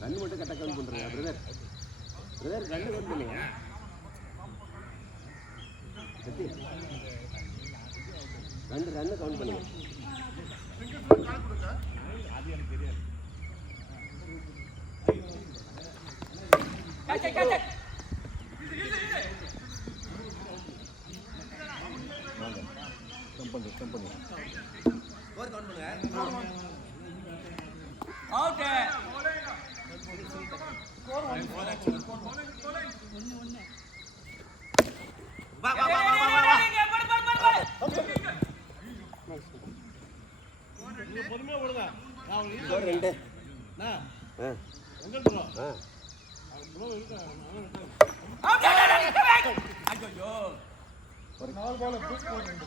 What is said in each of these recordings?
Run மட்டும் கரெக்டாக count பண்ணுறேன் பிரதர். பிரதர் ரன் கவுண்ட் பண்ணுங்க. ரன்னு கவுண்ட் பண்ணுங்க. அது எனக்கு தெரியாது. கம்பெனி ஸ்கோர் கவுண்ட் பண்ணுங்க. அவுட். ஸ்கோர் 1 வா வா வா வா வா பொறுமையா ஓடுங்க. நான் ஸ்கோர் 2 நான் உங்க ப்ரோ ப்ரோ இருக்கு. அவுட். ஐயோ ஒரு 4 பால் ஸ்கோர் 2.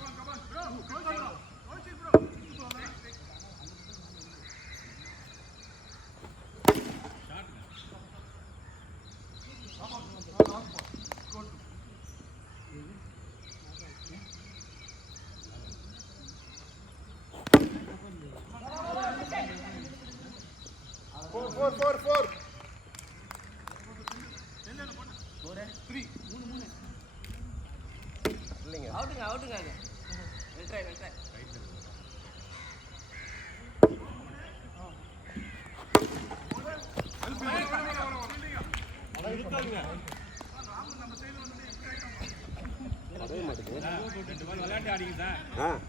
அவுட்டுங்க. வெல்ட்ரை விளையாட்டு ஆடிங்க சார்.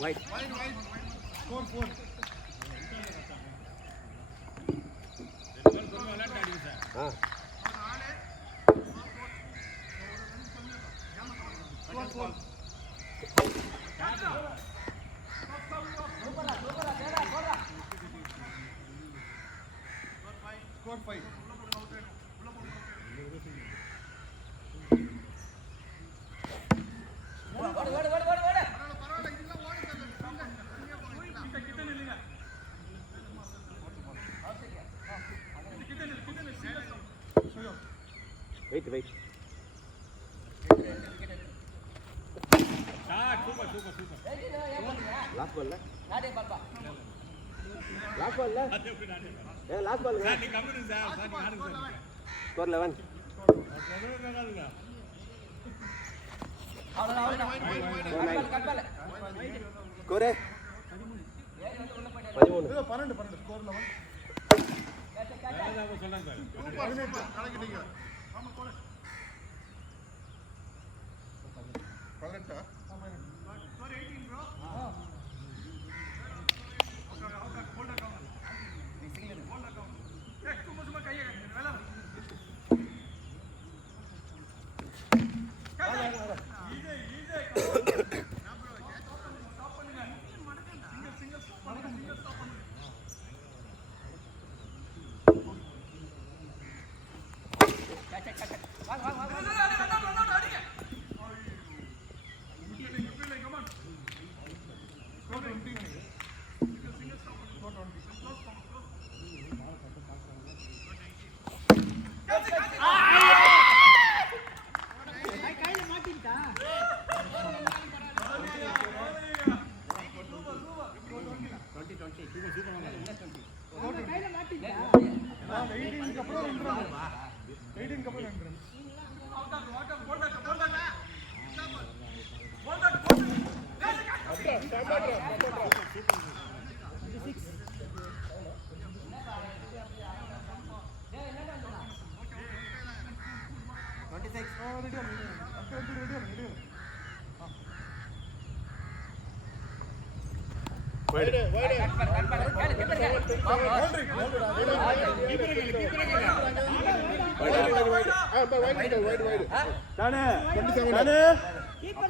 White score 4. விளையாட்டு ஆடிங்க sir. Score 5. Wait. Super. Last ball. Last ball. Last ball. Sir, you come in, sir. Score 11. Score 12. Score 11.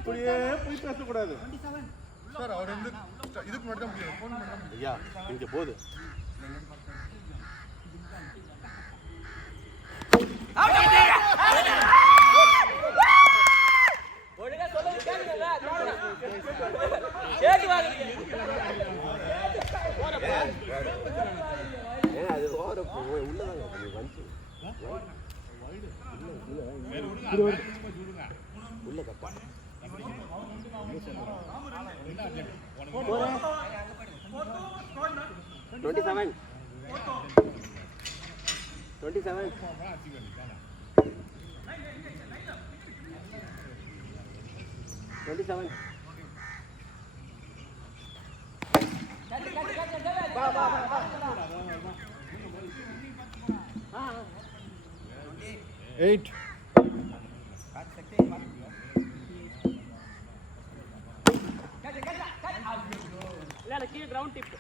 அப்படியே போய் பேசக்கூடாது சார். அவர் வந்து இதுக்கு மட்டும் ஃபோன் பண்ண ஐயா இங்க போகுது. ஒழுங்கா சொல்லுங்க கேளுங்க. கேட்டு வாங்குறீங்க. அது ஓர உள்ளதாங்க வந்து வைடு உள்ள கப்பா 27 8 இல்ல கீழ கிரவுண்ட் டிப்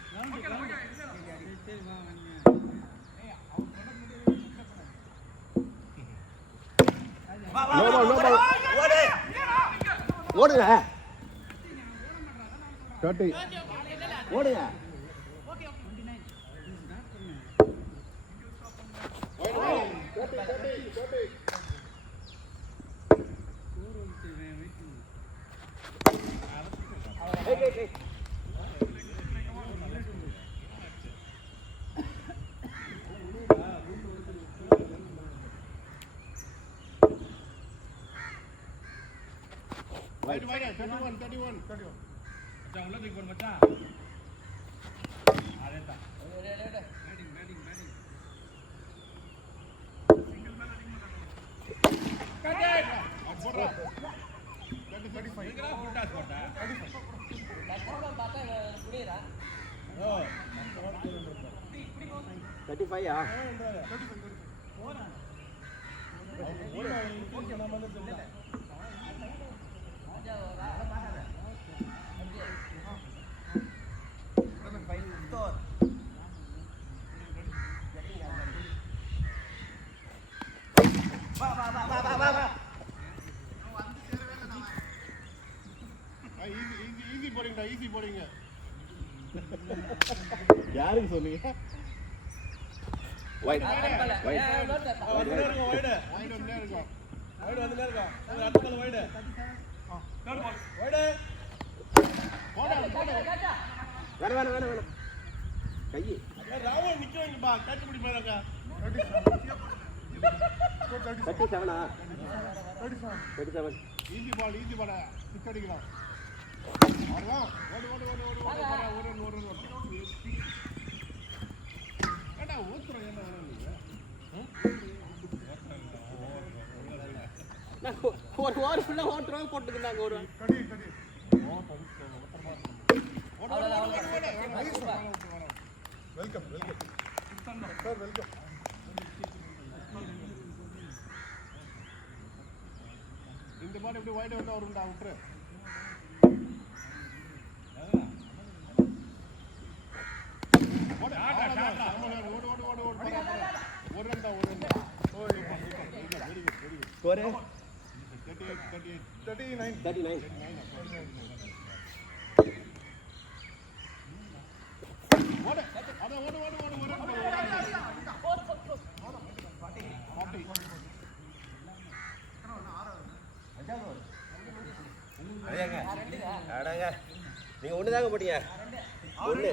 no ball ஓடுங்க 30 ஓடுங்க Wide, 31. மச்சான் உள்ள தூக்கி போடு மச்சான். அதேதான். சிங்கிள் மேல அடிங்க மச்சான். கட். போடுறா. 35. எங்கடா ஃபுல் டாஸ் போட்டா? 35. கட்ரோல பார்த்தா புரியறா. ஓ. 35 ஆ? 35. போறா. ஓகே நான் வந்து சொல்றேன். ஈஸி போறீங்க யாருக்கு சொன்னீங்க வைட் வேணாம் கையை ராவன் நிக்கிறீங்கப்பா கேட்ச் பிடி போறாங்க 37 ஆ 37 ஈஸி பால் கிக் அடிக்கலாம் அவ்வளவுதான் ஓடு ஏடா ஊத்துற என்ன வரல ஒரு ஓவர் ஃபுல்லா ஓட்டுறோம் போட்டுக்கிட்டாங்க ஒரு கடி வெல்கம் சார் வெல்கம் இந்த மாதிரி எப்படி வைட் வந்தா வரும்டா விட்டுரு ஸ்கோர் 39 ஓடு அடங்க நீங்க ஒண்ணுதாங்க போட்டீங்க ஒண்ணு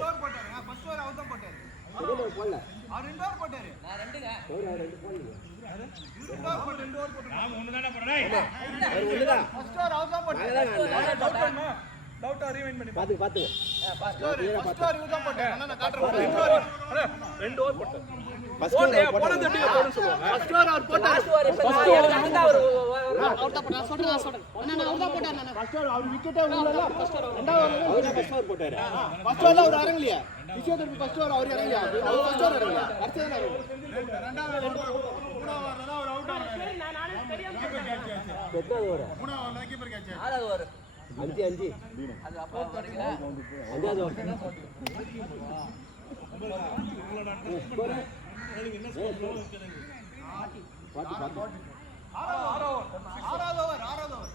ஃபர்ஸ்ட் ஓவர் அவர் தான் போட்டாரு ரெண்டு போடல அவர் ரெண்டு ஓவர் போட்டாரு நான் ரெண்டுங்க ரெண்டு போடல ரெண்டு ஓவர் போட்டாரு நாம ஒண்ணுதானே போறேன் அவர் ஒண்ணுதான் ஃபர்ஸ்ட் ஓவர் அவர் தான் போட்டாரு டவுட் ரீவைண்ட் பண்ணி பாத்துங்க ஃபர்ஸ்ட் ஓவர் இவர் தான் போட்டாரு நான் காட்றேன் ரெண்டு ஓவர் போட்டாரு ஃபர்ஸ்ட் ஓவர் போனது எப்படி போடுன்னு சொல்லுவாங்க ஃபர்ஸ்ட் ஓவர் அவர் போட்டாரு லாஸ்ட் ஓவர் இப்ப அவர் தான் போட்டாரு சொல்றேன் அவர் தான் போட்டாரு நான் ஃபர்ஸ்ட் ஓவர் அவர் விக்கெட்டே உள்ளல ரெண்டாவது அவர் ஃபர்ஸ்ட் ஓவர் போட்டாரு ஃபர்ஸ்ட் ஓவர்ல அவர் இறங்கலையா விஜய் ஃபர்ஸ்ட் ஓவர் அவர் இறங்கலையா அவர் ஃபர்ஸ்ட் ஓவர் இறங்கல அடுத்து ரெண்டாவது மூணாவது தான் அவர் அவுட் ஆனாரு எத்தனை ஓவர் மூணாவது கீப்பர் கேட்ச் ஆறாவது ஓவர் 5 அது அப்போ வரீங்க அஞ்சாவது ஓவர் ஆறாவது ஓவர்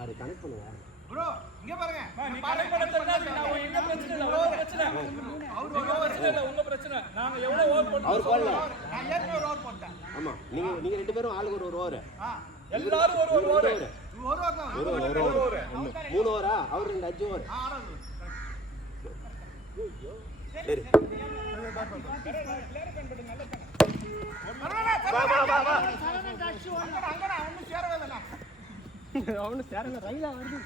ஆறு கனெக்ட் பண்ணுங்க ப்ரோ இங்க பாருங்க நீ கனெக்ட் பண்ண தெரியல எங்க பிரச்சனை இல்ல உங்க பிரச்சனை அவர் ஒரு ஓவர் இல்ல உங்க பிரச்சனை நாங்க எவ்வளவு ஓவர் போட்டோம் அவர் போடல நான் ஏற்கனவே ஒரு ஓவர் போட்டேன் ஆமா நீங்க ரெண்டு பேரும் ஆளுக்கு ஒரு ஓவர் எல்லாரும் ஒரு ஓவர் ஒரு ஓவர் தான் ஒரு ஓவர் 3 ஓவரா அவர் 5 ஓவர் ஆறாவது சரி வா வா வா வா அங்கடா ஒண்ணு சேர அவனு சேரல ரயிலா வருது.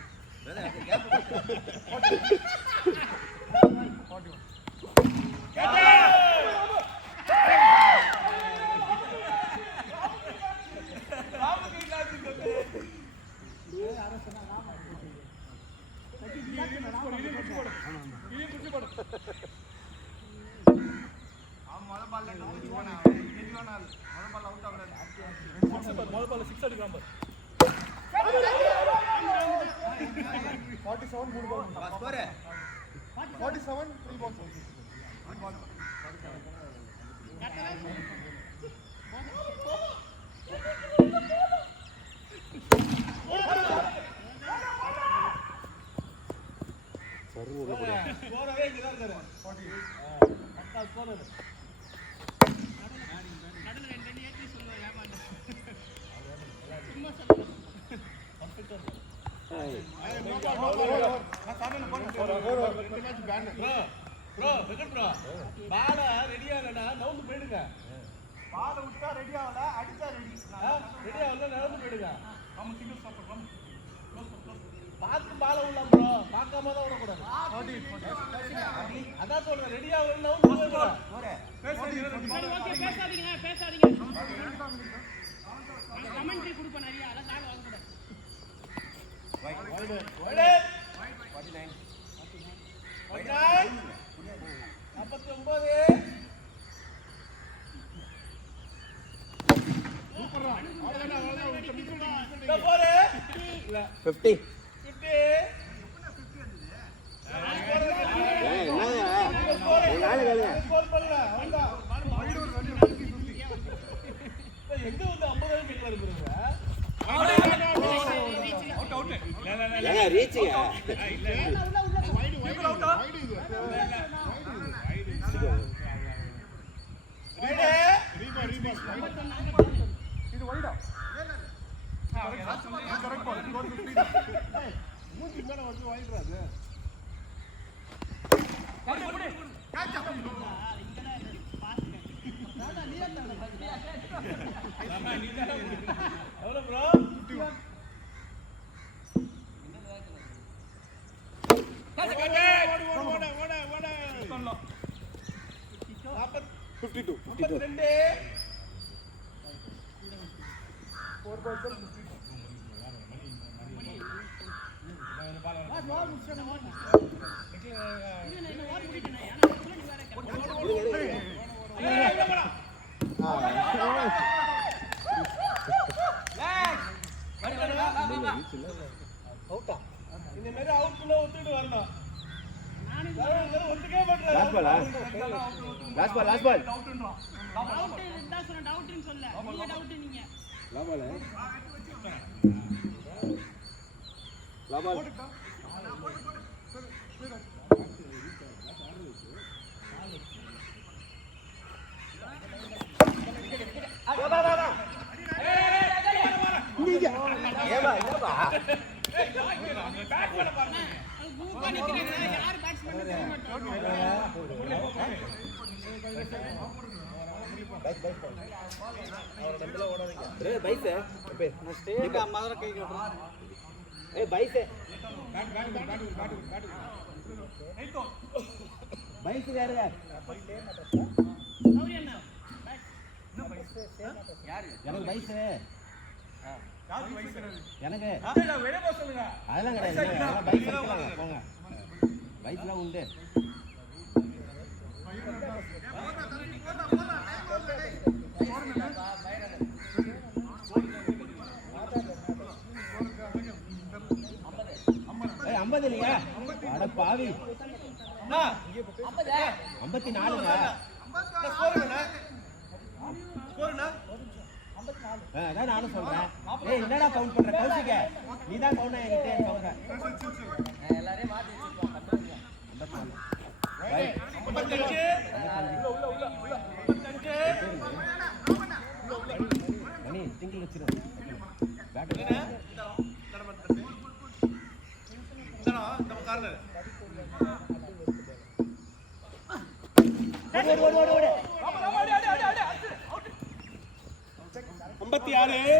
56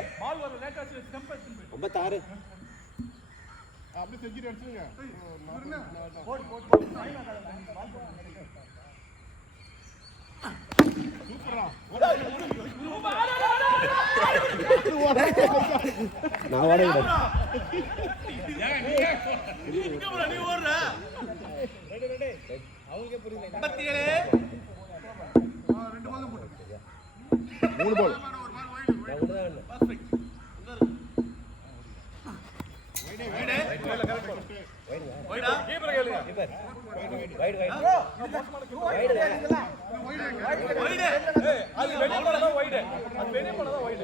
56 அப்படியே செஞ்சுட்டு அடிச்சுங்க சூப்பரா நான் ஓடுறேன் நீ ஓடுற அவங்க புரியல 57 ரெண்டு பால் போடு 3 பால் பர்ஃபெக்ட் வைடா கீப்பர் கேளுங்க வைட் அது வெளிய போனதா வைட் அது வெளிய போனதா வைட்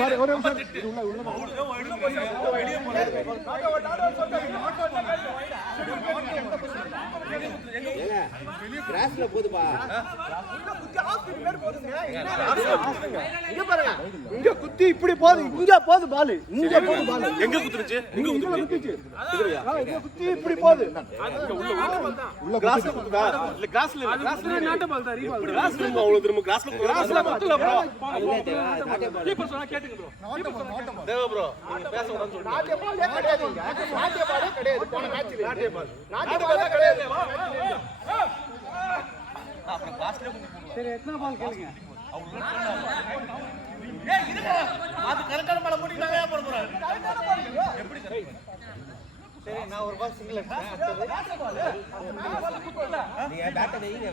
சாரி ஒரு நிமிஷம் உள்ள வெளிய போனது கிராஸ்ல போதுப்பா இங்க பாருங்க இங்க குத்தி இப்படி போகுது இங்க போகுது பால் இங்க போகுது பால் எங்க குத்துச்சு இங்க குத்திச்சு இங்க குத்தி இப்படி போகுது உள்ள கிராஸ்ல குத்துதா இல்ல கிராஸ்ல நாட்ட பால் தான் ரீபால் கிராஸ்ல அவ்வளவு திரும்ப கிராஸ்ல குத்தல ப்ரோ கீப்பர் சொன்னா கேட்டுங்க ப்ரோ தேவ ப்ரோ நீங்க பேச கூடாதுன்னு சொல்லுங்க நாட்ட பாலே கிடையாதுங்க நாட்ட பாலே கிடையாது போன மேட்ச்ல நாட்ட பாலே கிடையாது அப்புறம் கிராஸ்ல கொஞ்சம் சரி எத்தனை பால் கேளுங்க ஏய் இதுக்கு அது கரெக்டான பால் போடிட்டாங்க ஏன் போட போறாரு எப்படி கரெக்ட் சரி நான் ஒரு பால் சிங்கிள் அடிச்சேன் நீங்க பேட்டை வெயிங்க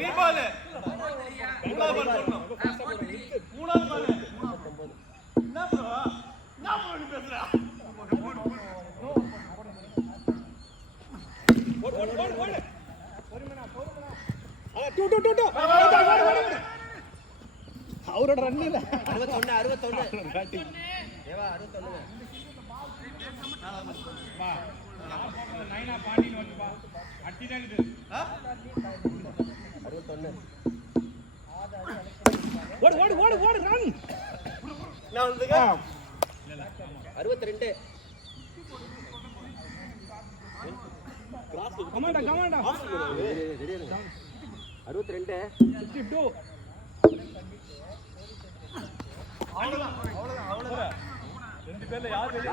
ரீபால் மூணாவது பால் போடணும் மூணாவது பால் என்ன ப்ரோ நீ பேசுற அவரோட ரன் இல்ல 61 தேவா 61 நைனா பாண்டில வந்துப்பா அட்டிடாக்குது 61 ஓடு ரன் நான் வந்துங்க 62 கமாண்டா 62 52 அவ்வளவுதான் ரெண்டு பேர்ல யார் வெளிய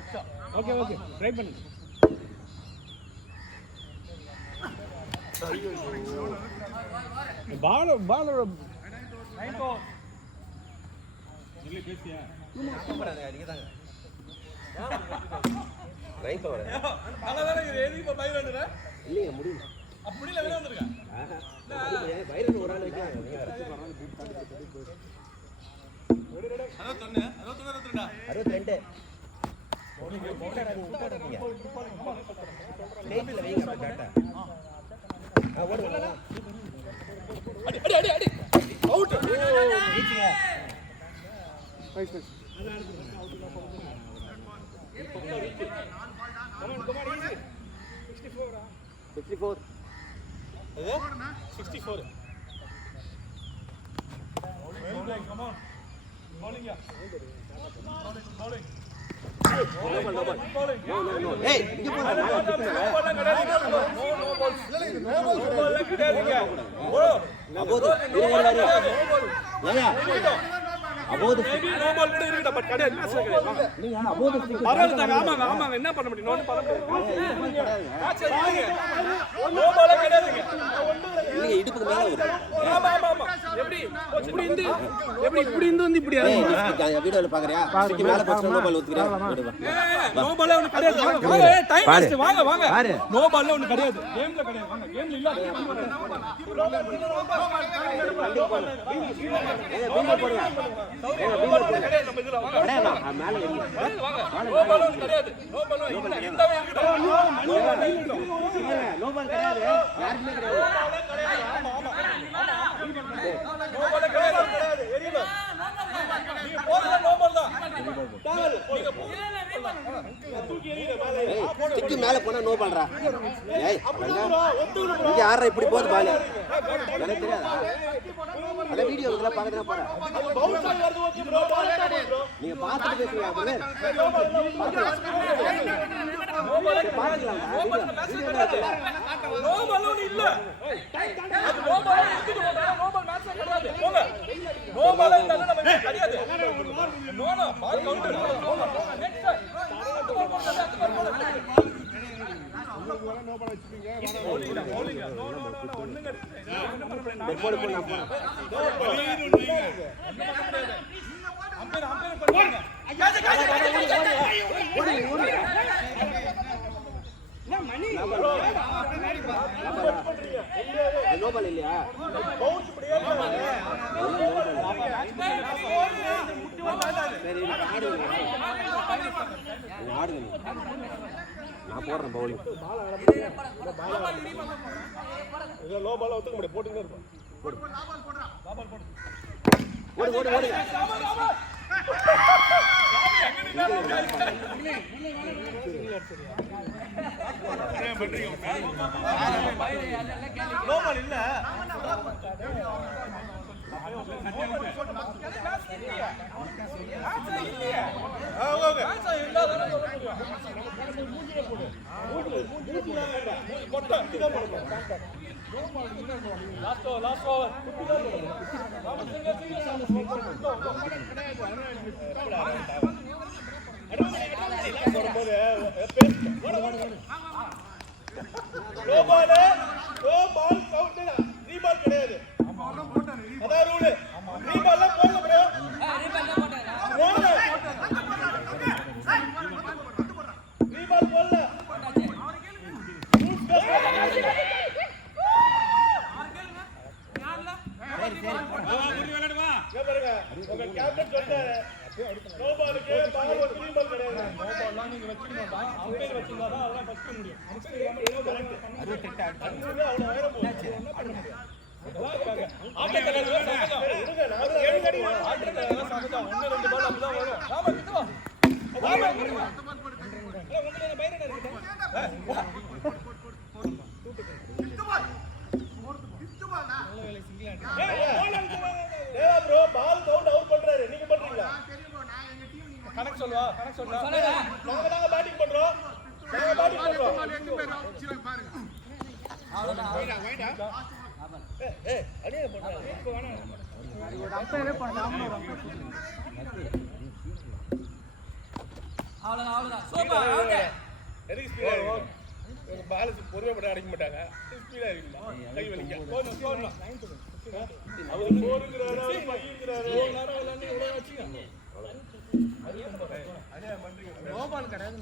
அச்சா ஓகே ட்ரை பண்ணு பாலோட நைன்கோ இல்ல பேசியா நீங்க தாங்க ரைட் வர அங்கதானே இது எதுக்கு இப்ப பைரன் வந்துற இல்லைங்க முடியல அப்படில வெளிய வந்திருக்க ஆஹா வைரல் ஒரு ஆள் வைக்கிறாங்க 61 62 ஸ்டேஜ்ல வைங்க அப்ப கேட்டா ஓடுங்க அடி அவுட் ரீச்சிங்க nice come on easy 64 64 come on bowling ya bowling ஏய் இங்க போடா அபோது அபோது நீங்க அபோது ஆமாங்க என்ன பண்ண முடியும் நோட் பண்ண நீங்க இடுப்புக்கு மேல வரும் எப்படி இப்படி இருந்து இப்படி வீடியோல பாக்குறியா மேல போச்சு நோ பால் ஊத்துறா நோ பால் ஒன்னு கிடையாது டைம் வேஸ்ட் வாங்க நோ பால் ஒன்னு கிடையாது கேம்ல கிடையாது வாங்க கேம்ல இல்ல மேல நோ பால் ஒன்னு கிடையாது நோ பால் இந்தவே இருக்கட்டும் நோ பால் கிடையாது யாருமே கிடையாது நோ பால் கிடையாது எரியல நீங்க போறல நோ பால் தான் நீங்க தூக்கி எரியல மேல ஸ்டிக் மேல போனா நோ பால்ரா ஏய் இங்க யாரா இப்படி போகுது பால் எனக்கு தெரியாதா அதான் வீடியோ இதெல்லாம் பார்க்கறதா போறேன். பவுன்ஸ் ஆகி வருது ஓகே ப்ரோ. பால் போடுறோம். நீங்க பார்த்துட்டு பேசுவீங்க அப்படி. நோ பலூன் இல்ல. நோ பலூன் எடுத்து போடா. நோ பால் மேட்ச் கிடையாது. போங்க. நோ பால் இல்ல நம்ம கிடையாது. நோ நோ பால் கவுண்டர். நெக்ஸ்ட். போடு போடு நான் நோபால் இல்லையா சரி ஆடுங்க நான் போடுறேன் பவுலிங் லோ பால் ஒத்துக்க முடியாது போட்டுக்கிட்டே இருப்போம் போடு ஓடு ஓடு ஓடு லோ பால் இல்ல கிடையாது அதான் ரூல் ரீபால் போடல முடியும் ரீபால் போடல உங்க கேப்டன் சொல்றாரு நோ பாலுக்கு பால் ஒரு ரீபால் கிடையாது நோ பால்லாம் நீங்க வச்சுக்கணும்டா அம்பையர் வச்சிருந்தா அதெல்லாம் ஃபர்ஸ்ட் முடியும் அவ்வளவு நேரம் போச்சு என்ன பண்ண முடியும் ஆட்டக்காரங்க விடுங்க நான் 7 அடி ஆட்டக்காரங்க சகஜா 1 2 பால் அப்பதான் வரும் ராமா கிட்ட வா ராமா உங்களுக்கு என்ன பைரடா இருக்கு தேவா ப்ரோ பால் கவுண்ட் அவுட் பண்றாரு நீங்க பண்றீங்களா கணக்கு சொல்லுவா கணக்கு சொல்லுங்க நாங்க பேட்டிங் பண்றோம் பாருங்க அவ்வளவுதான் வைடா ஏய் அடியே பண்றாங்க இப்போ வேணாம் அம்பையரே பண்ணாம அவ்வளவுதான் சூப்பர் ஓகே எதுக்கு ஸ்பீடா பால் பொறுமையா போட்டு அடிக்க மாட்டாங்க ஸ்பீடா இருக்கு கை வலிக்க போறோம் அவர் போறங்கறாரு அவர் பையங்கறாரு நேரம் விளையாண்டு இவ்வளவு வச்சிங்க அதே பண்றீங்க நோ பால் கிடையாது